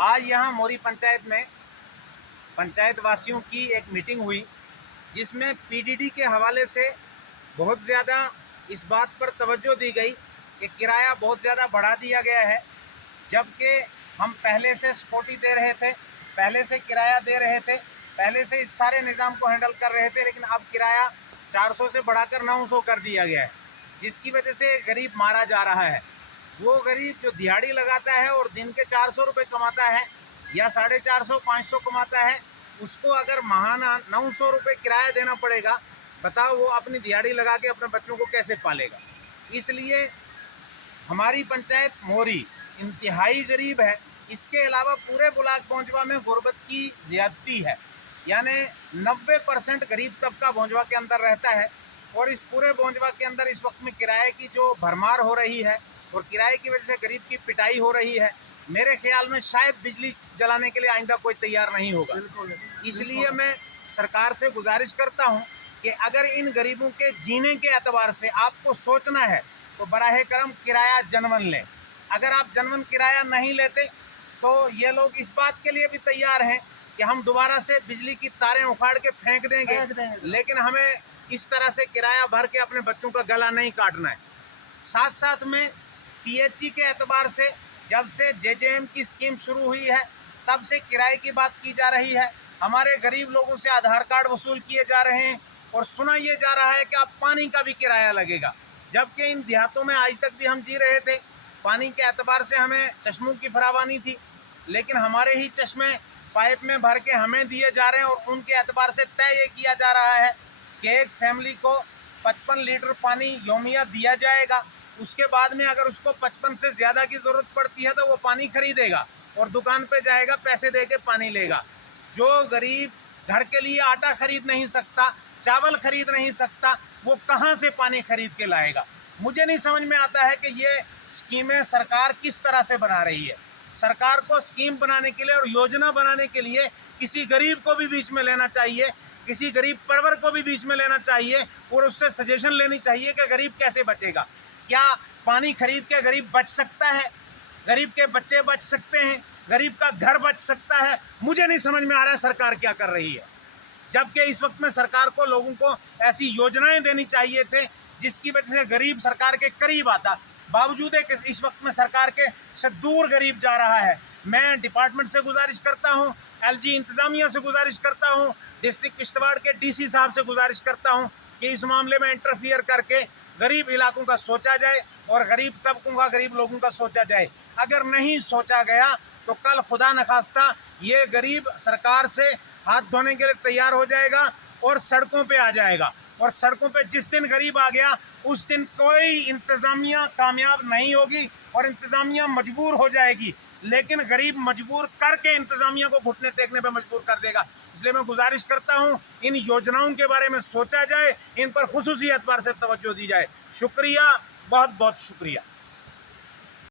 आज यहाँ मोरी पंचायत में पंचायत वासियों की एक मीटिंग हुई, जिसमें पीडीडी के हवाले से बहुत ज़्यादा इस बात पर तवज्जो दी गई कि किराया बहुत ज़्यादा बढ़ा दिया गया है। जबकि हम पहले से सिक्योरिटी दे रहे थे, पहले से किराया दे रहे थे, पहले से इस सारे निज़ाम को हैंडल कर रहे थे, लेकिन अब किराया 400 से बढ़ाकर 900 कर दिया गया है, जिसकी वजह से गरीब मारा जा रहा है। वो गरीब जो दिहाड़ी लगाता है और दिन के 400 रुपये कमाता है या 450 500 कमाता है, उसको अगर महाना 900 रुपये किराया देना पड़ेगा, बताओ वो अपनी दिहाड़ी लगा के अपने बच्चों को कैसे पालेगा। इसलिए हमारी पंचायत मोरी इंतहाई गरीब है। इसके अलावा पूरे ब्लॉक भोंजवा में गुर्बत की ज़्यादती है, यानी 90% गरीब तबका भोंजवा के अंदर रहता है। और इस पूरे भोंजवा के अंदर इस वक्त में किराए की जो भरमार हो रही है और किराए की वजह से गरीब की पिटाई हो रही है, मेरे ख्याल में शायद बिजली जलाने के लिए आइंदा कोई तैयार नहीं होगा। इसलिए मैं सरकार से गुजारिश करता हूं कि अगर इन गरीबों के जीने के एतबार से आपको सोचना है तो बराह करम किराया जनवन लें। अगर आप जनवन किराया नहीं लेते तो ये लोग इस बात के लिए भी तैयार हैं कि हम दोबारा से बिजली की तारें उखाड़ के फेंक देंगे, लेकिन हमें इस तरह से किराया भर के अपने बच्चों का गला नहीं काटना है। साथ साथ में पीएचई के एतबार से जब से जेजेएम की स्कीम शुरू हुई है, तब से किराए की बात की जा रही है। हमारे गरीब लोगों से आधार कार्ड वसूल किए जा रहे हैं और सुना ये जा रहा है कि अब पानी का भी किराया लगेगा। जबकि इन देहातों में आज तक भी हम जी रहे थे, पानी के एतबार से हमें चश्मों की फरावानी थी, लेकिन हमारे ही चश्मे पाइप में भर के हमें दिए जा रहे हैं और उनके एतबार से तय ये किया जा रहा है कि एक फैमिली को 55 लीटर पानी योमिया दिया जाएगा। उसके बाद में अगर उसको 55 से ज़्यादा की ज़रूरत पड़ती है तो वो पानी खरीदेगा और दुकान पे जाएगा, पैसे दे के पानी लेगा। जो गरीब घर के लिए आटा खरीद नहीं सकता, चावल खरीद नहीं सकता, वो कहाँ से पानी खरीद के लाएगा। मुझे नहीं समझ में आता है कि ये स्कीमें सरकार किस तरह से बना रही है। सरकार को स्कीम बनाने के लिए और योजना बनाने के लिए किसी गरीब को भी बीच में लेना चाहिए, किसी गरीब परिवार को भी बीच में लेना चाहिए और उससे सजेशन लेनी चाहिए कि गरीब कैसे बचेगा। क्या पानी खरीद के गरीब बच सकता है? गरीब के बच्चे बच सकते हैं? गरीब का घर बच सकता है? मुझे नहीं समझ में आ रहा है सरकार क्या कर रही है। जबकि इस वक्त में सरकार को लोगों को ऐसी योजनाएं देनी चाहिए थे जिसकी वजह से गरीब सरकार के करीब आता। बावजूद है कि इस वक्त में सरकार के से दूर गरीब जा रहा है। मैं डिपार्टमेंट से गुजारिश करता हूं, एलजी इंतजामिया से गुजारिश करता हूं, डिस्ट्रिक्ट किश्तवाड़ के डीसी साहब से गुजारिश करता हूं कि इस मामले में इंटरफियर करके गरीब इलाकों का सोचा जाए और गरीब तबकों का, गरीब लोगों का सोचा जाए। अगर नहीं सोचा गया तो कल खुदा न खास्ता ये गरीब सरकार से हाथ धोने के लिए तैयार हो जाएगा और सड़कों पे आ जाएगा। और सड़कों पे जिस दिन गरीब आ गया उस दिन कोई इंतज़ामिया कामयाब नहीं होगी और इंतज़ामिया मजबूर हो जाएगी, लेकिन गरीब मजबूर करके इंतज़ामिया को घुटने टेकने पे मजबूर कर देगा। इसलिए मैं गुजारिश करता हूं इन योजनाओं के बारे में सोचा जाए, इन पर खुसूसी एतबार से तवज्जो दी जाए। शुक्रिया, बहुत बहुत शुक्रिया।